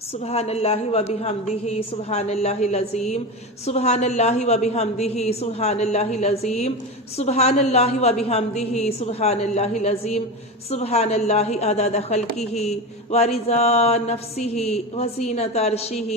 سبحان اللہ و بحمدہ سبحان اللہ العظیم سبحان اللہ و بحمدہ سبحان اللہ العظیم سبحان اللہ و بحمدہ سبحان اللہ العظیم سبحان اللہ عدد خلقہ و رضا نفسہ و زینت عرشہ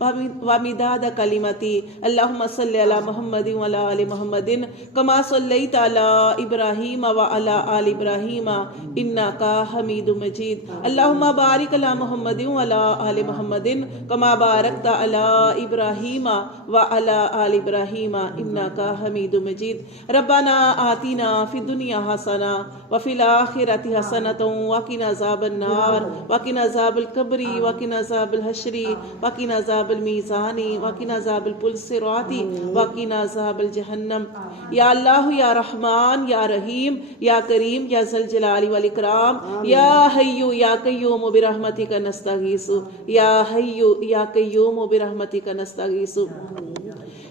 و مداد کلمتہ اللہم صلی علی محمد و علی آل محمد کما صلیت علی ابراہیم و علی آل ابراہیم انک حمید مجید اللہم بارک علی محمد و علی آل محمد کما بارکت علی ابراہیم وعلی آل ابراہیم انک حمید مجید ربنا آتنا فی الدنیا حسنہ وفی الآخرۃ حسنۃ وقنا عذاب النار وقنا عذاب القبر وقنا عذاب الحشر وقنا عذاب المیزان وقنا عذاب الصراط وقنا عذاب الجہنم یا اللہ یا رحمان یا رحیم یا کریم یا ذی الجلال والاکرام یا حی یا قیوم برحمتک نستغیث یا حی یا قیوم برحمتک نستغیث۔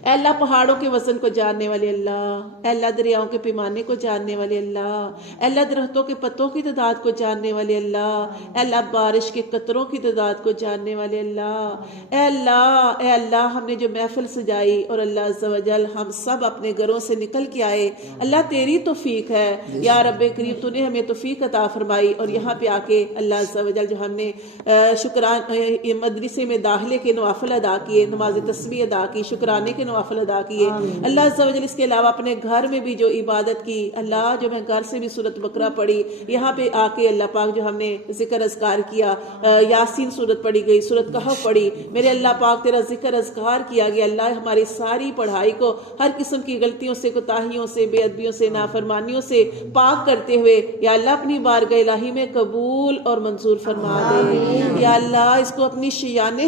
اے اللہ پہاڑوں کے وزن کو جاننے والے اللہ، اے اللہ دریاؤں کے پیمانے کو جاننے والے اللہ، اے اللہ درختوں کے پتوں کی تعداد کو جاننے والے اللہ، اے اللہ بارش کے قطروں کی تعداد کو جاننے والے اللہ، اے اللہ ہم نے جو محفل سجائی اور اللہ عز و جل ہم سب اپنے گھروں سے نکل کے آئے، اللہ تیری توفیق ہے یا رب کریم، تو نے ہمیں توفیق عطا فرمائی اور یہاں پہ آ کے اللہ عز و جل جو ہم نے مدرسے میں داخلے کے نوافل ادا کیے، نماز تسبیح ادا کی، شکرانے کے نوافل ادا کیے، اللہ عز و جل اس کے علاوہ اپنے گھر میں بھی جو عبادت کی، اللہ جو میں گھر سے بھی سورۃ بقرہ پڑھی، یہاں پہ آ کے اللہ پاک جو ہم نے ذکر اذکار کیا، یاسین سورت پڑھی گئی، سورت کہف پڑھی، میرے اللہ پاک تیرا ذکر اذکار کیا گیا، اللہ ہماری ساری پڑھائی کو ہر قسم کی غلطیوں سے، کوتاہیوں سے، بے ادبیوں سے، نافرمانیوں سے پاک کرتے ہوئے یا اللہ اپنی بارگاہ الہی میں قبول اور منظور فرما دے، یا اللہ اس کو اپنی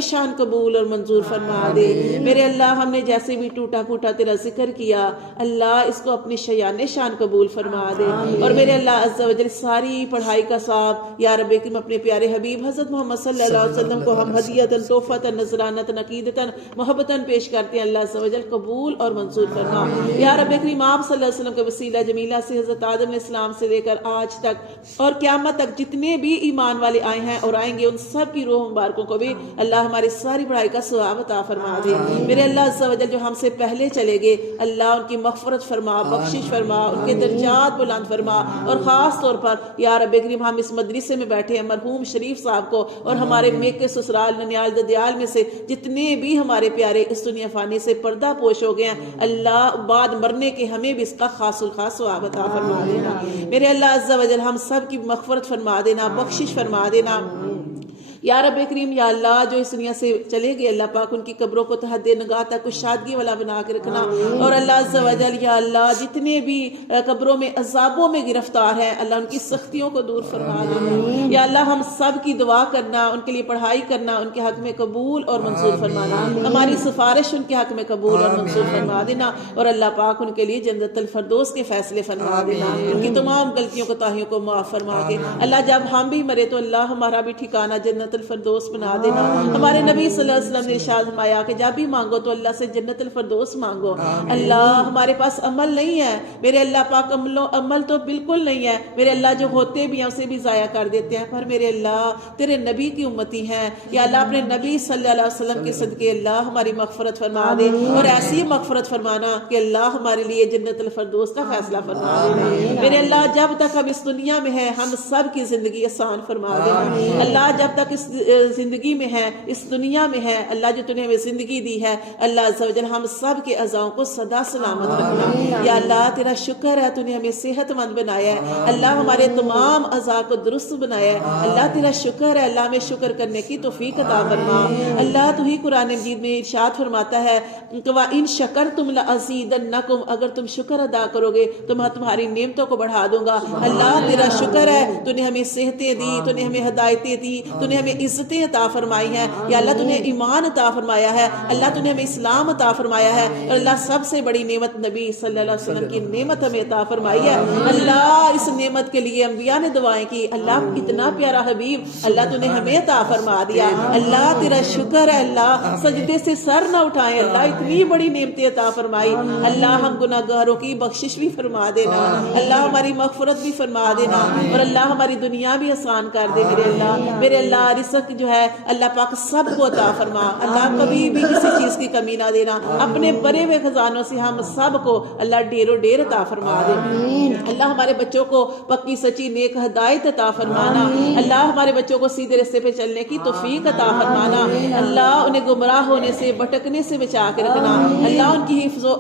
شان قبول اور منظور فرما دے، میرے اللہ ہم نے جیسے بھی ٹوٹا پھوٹا تیرا ذکر کیا، اللہ اس کو اپنی شان قبول فرما دے، اور میرے اللہ عز و جل ساری پڑھائی کا ثواب یا رب کریم اپنے پیارے حبیب حضرت محمد صلی اللہ علیہ وسلم کو ہم ہدیتاً تحفۃً نذرانۃً عقیدتاً محبتاً پیش کرتے ہیں، اللہ عز و جل قبول اور منظور فرما، یا رب کریم آپ صلی اللہ علیہ وسلم کے وسیلہ جمیلہ سے حضرت آدم علیہ السلام سے لے کر آج تک اور قیامت تک جتنے بھی ایمان والے آئے ہیں اور آئیں گے ان سب کی روح مبارکوں کو بھی اللہ ہماری ساری پڑھائی کا ثواب عطا فرما دے، میرے اللہ عز و جل جو ہم سے پہلے چلے گئے اللہ ان کی مغفرت فرما، بخشش فرما، ان کے درجات بلند فرما، اور خاص طور پر یا رب کریم ہم اس مدرسے میں بیٹھے ہیں مرحوم شریف صاحب کو اور ہمارے میکے سسرال ننیال ددیال میں سے جتنے بھی ہمارے پیارے اس دنیا فانی سے پردہ پوش ہو گئے ہیں، اللہ بعد مرنے کے ہمیں بھی اس کا خاص الخاص ثواب عطا فرما دینا، میرے اللہ عز و جل ہم سب کی مغفرت فرما دینا، بخشش فرما دینا، یا رب کریم یا اللہ جو اس دنیا سے چلے گئے اللہ پاک ان کی قبروں کو تحت نگاہ تک کچھ شادگی والا بنا کے رکھنا، اور اللہ عز و جل یا اللہ جتنے بھی قبروں میں عذابوں میں گرفتار ہیں اللہ ان کی سختیوں کو دور فرما دینا، یا اللہ ہم سب کی دعا کرنا، ان کے لیے پڑھائی کرنا، ان کے حق میں قبول اور منظور فرمانا، ہماری سفارش ان کے حق میں قبول اور منظور فرما دینا، اور اللہ پاک ان کے لیے جنت الفردوس کے فیصلے فرما دینا، ان کی تمام غلطیوں کوتاہیوں کو معاف فرما کے اللہ جب ہم بھی مرے تو اللہ ہمارا بھی ٹھکانہ جنت الفردوس بنا دینا، ہمارے نبی صلی اللہ علیہ وسلم نے ارشاد فرمایا کہ جب بھی مانگو تو اللہ سے جنت الفردوس مانگو، اللہ ہمارے پاس عمل نہیں ہے میرے اللہ پاک، عمل تو بالکل نہیں ہے میرے اللہ، جو ہوتے بھی ہیں اسے بھی ضائع کر دیتے ہیں، پر میرے اللہ تیرے نبی کی امتی ہیں، یا اللہ اپنے نبی صلی اللہ علیہ وسلم کے صدقے اللہ ہماری مغفرت فرما دے، اور ایسی مغفرت فرمانا کہ اللہ ہمارے لیے جنت الفردوس کا فیصلہ فرما دے، میرے اللہ جب تک ہم اس دنیا میں ہیں ہم سب کی زندگی آسان فرما دے، اللہ جب تک اس زندگی میں ہے اس دنیا میں ہے اللہ جو تُنے ہمیں زندگی دی ہے اللہ عز و جل ہم سب کے اعضاؤں کو سدا سلامت رکھنا، یا اللہ تیرا شکر ہے تُنے ہمیں صحت مند بنایا ہے، اللہ ہمارے تمام اعضاء کو درست بنایا ہے، اللہ تیرا شکر ہے، اللہ ہمیں شکر کرنے کی توفیق عطا فرما، اللہ تو ہی قرآن مجید میں ارشاد فرماتا ہے وَإِن شَكَرْتُمْ لَأَزِيدَنَّكُمْ، اگر تم شکر ادا کرو گے تو میں تمہاری نعمتوں کو بڑھا دوں گا، اللہ تیرا شکر ہے تُنے ہمیں صحتیں دی، تُنے ہمیں ہدایتیں دی، تُنے ہمیں عزتیں عطا فرمائی ہیں، یا اللہ تُنے ایمان عطا فرمایا ہے، اللہ تُنے ہمیں اسلام عطا فرمایا ہے، اور اللہ سب سے بڑی نعمت نبی صلی اللہ علیہ وسلم کی نعمت ہمیں عطا فرمائی ہے، اللہ اس نعمت کے لیے انبیاء نے دعائیں کی، اللہ اتنا پیارا حبیب اللہ تُنے ہمیں عطا فرما دیا، اللہ تیرا شکر ہے، اللہ سجدے سے سر نہ اٹھائیں، اللہ اتنی بڑی نعمتیں عطا فرمائی، اللہ ہم گناہگاروں کی بخشش بھی فرما دینا، اللہ ہماری مغفرت بھی فرما دینا، اور اللہ ہماری دنیا بھی آسان کر دے، میرے اللہ رزق جو ہے اللہ پاک سب کو عطا فرما، اللہ کبھی بھی کسی چیز کی کمی نہ دینا، اپنے بڑے ہوئے خزانوں سے ہم سب کو اللہ ڈھیر و ڈھیر عطا فرما دے۔ اللہ ہمارے بچوں کو پکی سچی نیک ہدایت عطا فرمانا، اللہ ہمارے بچوں کو سیدھے راستے پہ چلنے کی توفیق عطا فرمانا، اللہ انہیں گمراہ ہونے سے بھٹکنے سے بچا کے رکھنا، اللہ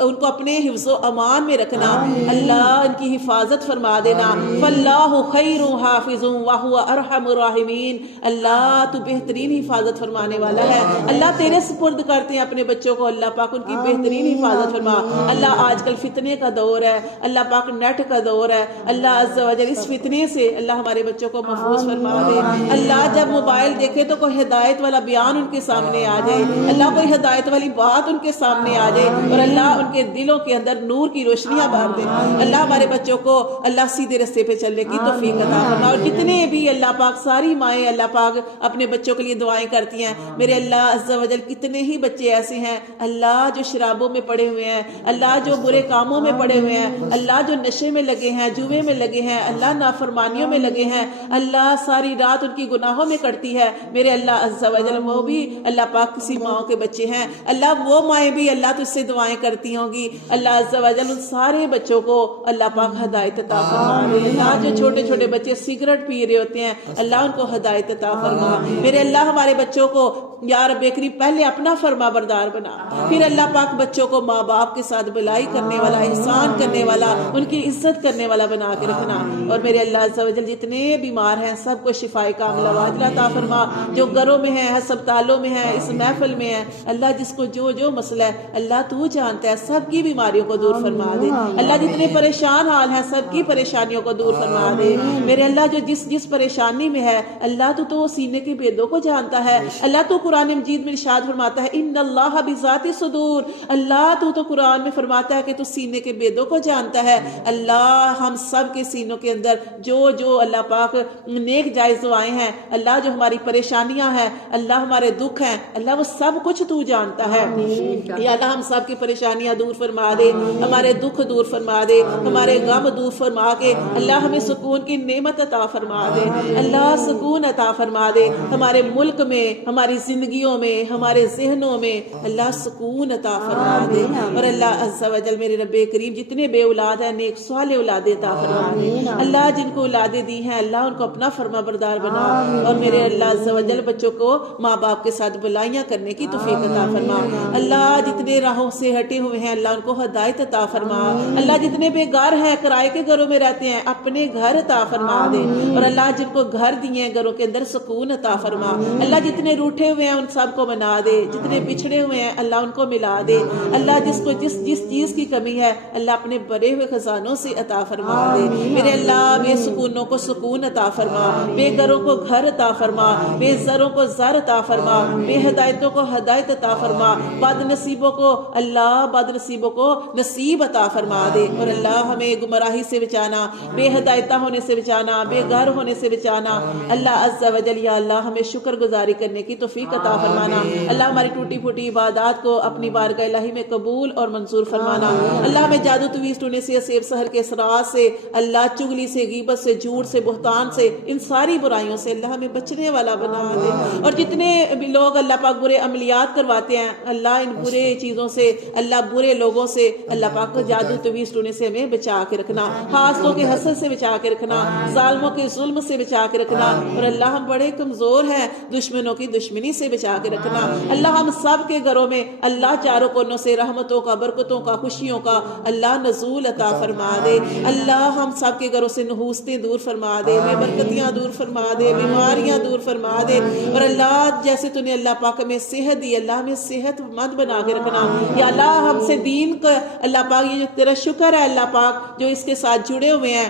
ان کو اپنے حفظ و امان میں رکھنا، اللہ ان کی حفاظت فرما دینا۔ فاللہ خیر حافظ وہو ارحم الراحمین، اللہ تو بہترین حفاظت فرمانے والا ہے، اللہ تیرے سپرد کرتے ہیں اپنے بچوں کو، اللہ پاک ان کی بہترین حفاظت فرما۔ اللہ آج کل فتنے کا دور ہے، اللہ پاک نیٹ کا دور ہے، اللہ عز و جل اس فتنے سے اللہ ہمارے بچوں کو محفوظ فرما دے۔ اللہ جب موبائل دیکھے تو کوئی ہدایت والا بیان ان کے سامنے آ جائے، اللہ کوئی ہدایت والی بات ان کے سامنے آ جائے، اور اللہ ان کے دلوں کے اندر نور کی روشنیاں بھر دے۔ اللہ ہمارے بچوں کو اللہ سیدھے راستے پہ چلنے کی توفیق عطا فرما، اور جتنے بھی اللہ پاک ساری مائیں اللہ پاک اپنے بچوں کے لیے دعائیں کرتی ہیں، میرے اللہ عز و جل کتنے ہی بچے ایسے ہیں اللہ جو شرابوں میں پڑے ہوئے ہیں، اللہ جو برے کاموں میں پڑے ہوئے ہیں، اللہ جو نشے میں لگے ہیں، جوے میں لگے ہیں، اللہ نافرمانیوں میں لگے ہیں، اللہ ساری رات ان کی گناہوں میں کٹتی ہے، میرے اللہ عز و جل وہ بھی اللہ پاک کسی ماں کے بچے ہیں، اللہ وہ مائیں بھی اللہ تجھ سے دعائیں کرتی ہوں گی، اللہ عز و جل ان سارے بچوں کو اللہ پاک ہدایت عطا فرما دے۔ اللہ جو چھوٹے چھوٹے بچے سگریٹ پی رہے ہوتے ہیں، اللہ ان کو ہدایت عطا فرما، میرے اللہ ہمارے بچوں کو یا رب کریم پہلے اپنا فرما بردار بنا، پھر اللہ پاک بچوں کو ماں باپ کے ساتھ بلائی کرنے والا، احسان کرنے والا، ان کی عزت کرنے والا بنا کے رکھنا، اور میرے اللہ عز و جل جتنے بیمار ہیں سب کو شفائے کاملہ عاجلہ عطا فرما، جو گھروں میں ہیں، ہسپتالوں میں ہیں، اس محفل میں ہیں، اللہ جس کو جو جو مسئلہ ہے اللہ تو جانتا ہے، سب کی بیماریوں کو دور فرما دے، اللہ جتنے پریشان حال ہیں سب کی پریشانیوں کو دور فرما دے، میرے اللہ جو جس پریشانی میں ہے اللہ تو سینے کے بیدوں کو جانتا ہے، اللہ تو قرآن مجید میں ارشاد فرماتا ہے ان اللہ بذات الصدور، اللہ تو قرآن میں فرماتا ہے کہ تو سینے کے بیدوں کو جانتا ہے، اللہ ہم سب کے سینوں کے اندر جو اللہ پاک نیک جائز دعائیں ہیں، اللہ جو ہماری پریشانیاں ہیں، اللہ ہمارے دکھ ہیں، اللہ وہ سب کچھ تو جانتا ہے، یا اللہ ہم سب کی پریشانیاں دور فرما دے، ہمارے دکھ دور فرما دے، ہمارے غم دور فرما کے اللہ ہمیں سکون کی نعمت عطا فرما دے، اللہ سکون عطا فرما دے، ہمارے ملک میں، ہماری زندگیوں میں، ہمارے ذہنوں میں اللہ سکون عطا فرما دے، اور اللہ عز و جل میرے رب کریم جتنے بے اولاد ہیں نیک صالح اولادیں عطا فرما دے، اللہ جن کو اولادیں دی ہیں اللہ ان کو اپنا فرما بردار بنا، اور میرے اللہ عز و جل بچوں کو ماں باپ کے ساتھ بلائیاں کرنے کی توفیق عطا فرما، اللہ جتنے راہوں سے ہٹے ہوئے ہیں اللہ ان کو ہدایت عطا فرما، اللہ جتنے بے گھر ہیں کرائے کے گھروں میں رہتے ہیں اپنے گھر عطا فرما دے، اور اللہ جن کو گھر دیے ہیں گھروں کے اندر سکون عطا فرما، اللہ جتنے روٹھے ہوئے ہیں ان سب کو منا دے، جتنے بچھڑے ہوئے ہیں اللہ ان کو ملا دے، اللہ جس کو جس چیز کی کمی ہے اللہ اپنے بڑے ہوئے خزانوں سے عطا فرما دے، میرے اللہ بے سکونوں کو سکون عطا فرما، بے گھروں کو گھر عطا فرما، بے زروں کو زر عطا فرما، بے ہدایتوں کو ہدایت عطا فرما، بد نصیبوں کو اللہ بد نصیبوں کو نصیب عطا فرما دے، اور اللہ ہمیں گمراہی سے بچانا، بے ہدایتہ ہونے سے بچانا، بے گھر ہونے سے بچانا، اللہ عز و جل یا اللہ ہمیں شکر گزاری کرنے کی توفیق عطا فرمانا، اللہ ہماری ٹوٹی پھوٹی عبادات کو اپنی بارگاہ الہی میں قبول اور منظور فرمانا، اللہ ہمیں جادو تویز ٹونے سے سیر سحر کے اثرات سے، اللہ چگلی سے غیبت سے جھوٹ سے بہتان سے ان ساری برائیوں سے اللہ ہمیں بچنے والا بنا دے، اور جتنے بھی لوگ اللہ پاک برے عملیات کرواتے ہیں اللہ ان برے چیزوں سے اللہ برے لوگوں سے اللہ پاک جادو تویز ٹونے سے ہمیں بچا کے رکھنا، حاسدوں کے حسد سے بچا کے رکھنا، ظالموں کے ظلم سے بچا کے رکھنا، اور اللہ ہم بڑے کمزور ہیں دشمنوں کی دشمنی سے بچا کے رکھنا، اللہ ہم سب کے گھروں میں اللہ چاروں کونوں سے رحمتوں کا برکتوں کا خوشیوں کا اللہ نزول عطا فرما دے، اللہ ہم سب کے گھروں سے نحوستیں دور فرما دے، بے برکتیاں دور فرما دے، بیماریاں دور فرما دے، اور اللہ جیسے تو نے اللہ پاک میں صحت دی اللہ ہمیں صحت مند بنا کے رکھنا، یا اللہ ہم سے دین کا اللہ پاک یہ جو تیرا شکر ہے اللہ پاک جو اس کے ساتھ جڑے ہوئے ہیں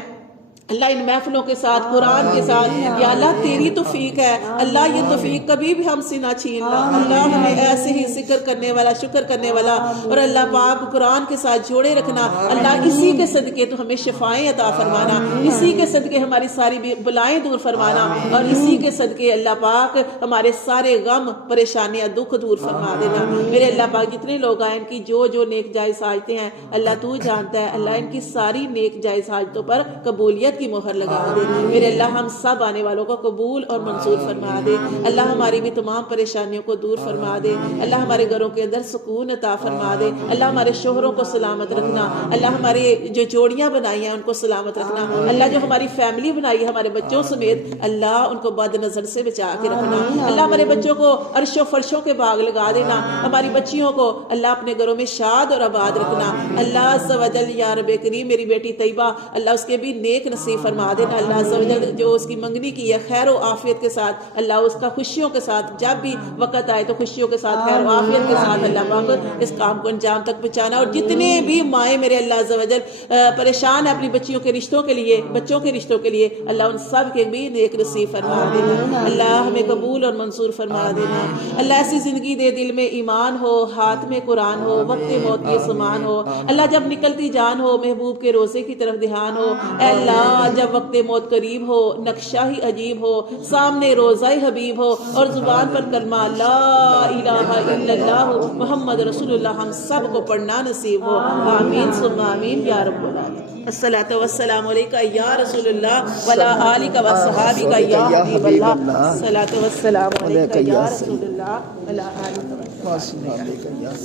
اللہ ان محفلوں کے ساتھ قرآن کے ساتھ، یا اللہ تیری توفیق ہے اللہ یہ توفیق کبھی بھی ہم سے نہ چھیننا، اللہ ہمیں ایسے ہی ذکر کرنے والا شکر کرنے والا اور اللہ پاک قرآن کے ساتھ جوڑے رکھنا، اللہ اسی کے صدقے تو ہمیں شفائیں عطا فرمانا، اسی کے صدقے ہماری ساری بلائیں دور فرمانا، اور اسی کے صدقے اللہ پاک ہمارے سارے غم پریشانیاں دکھ دور فرما دینا، میرے اللہ پاک جتنے لوگ آئے ان کی جو نیک جائز حاجتیں ہیں اللہ تو جانتا ہے، اللہ ان کی ساری نیک جائز حاجتوں پر قبولیت قبولیت کی مہر لگا دے میرے اللہ، ہم سب آنے والوں کو قبول اور منظور فرما دے اللہ، ہماری بھی تمام پریشانیوں کو دور فرما دے اللہ، ہمارے گھروں کے اندر سکون عطا فرما دے اللہ، ہمارے شوہروں کو سلامت رکھنا اللہ، ہمارے جو جوڑیاں بنائی ہیں ان کو سلامت رکھنا اللہ، جو ہماری فیملی بنائی ہے ہمارے بچوں سمیت اللہ، ان کو بد نظر سے بچا کے رکھنا اللہ، ہمارے بچوں کو عرش و فرشوں کے باغ لگا دینا، ہماری بچیوں کو اللہ اپنے گھروں میں شاد اور آباد رکھنا اللہ عز و جل یا رب کریم، میری بیٹی طیبہ اللہ اس کے بھی نیک نصیب فرما دینا اللہ عز و جل، جو اس کی منگنی کی ہے خیر و عافیت کے ساتھ اللہ، اس کا خوشیوں کے ساتھ جب بھی وقت آئے تو خوشیوں کے ساتھ خیر و عافیت کے ساتھ اللہ پاک اس کام کو انجام تک پہنچانا، اور جتنے بھی مائیں میرے اللہ عز و جل پریشان ہیں اپنی بچیوں کے رشتوں کے لیے، بچوں کے رشتوں کے لیے اللہ، ان سب کے بھی نیک نصیب فرما دینا اللہ، ہمیں قبول اور منظور فرما دینا اللہ، ایسی زندگی دے دل میں ایمان ہو، ہاتھ میں قرآن ہو، وقت موت کی سمان ہو اللہ، جب نکلتی جان ہو محبوب کے روزے کی طرف دھیان ہو اے اللہ، جب وقت موت قریب ہو نقشہ ہی عجیب ہو، سامنے روزہ حبیب ہو اور زبان پر کلمہ لا الہ الا اللہ محمد رسول اللہ ہم سب کو پڑھنا نصیب ہو، آمین ثم آمین یا رب العالمین۔ الصلاۃ والسلام علیکہ یا رسول اللہ وعلی آلک و صحابک یا حبیب اللہ، الصلاۃ والسلام علیکہ یا رسول اللہ وعلی آلک و صحابک۔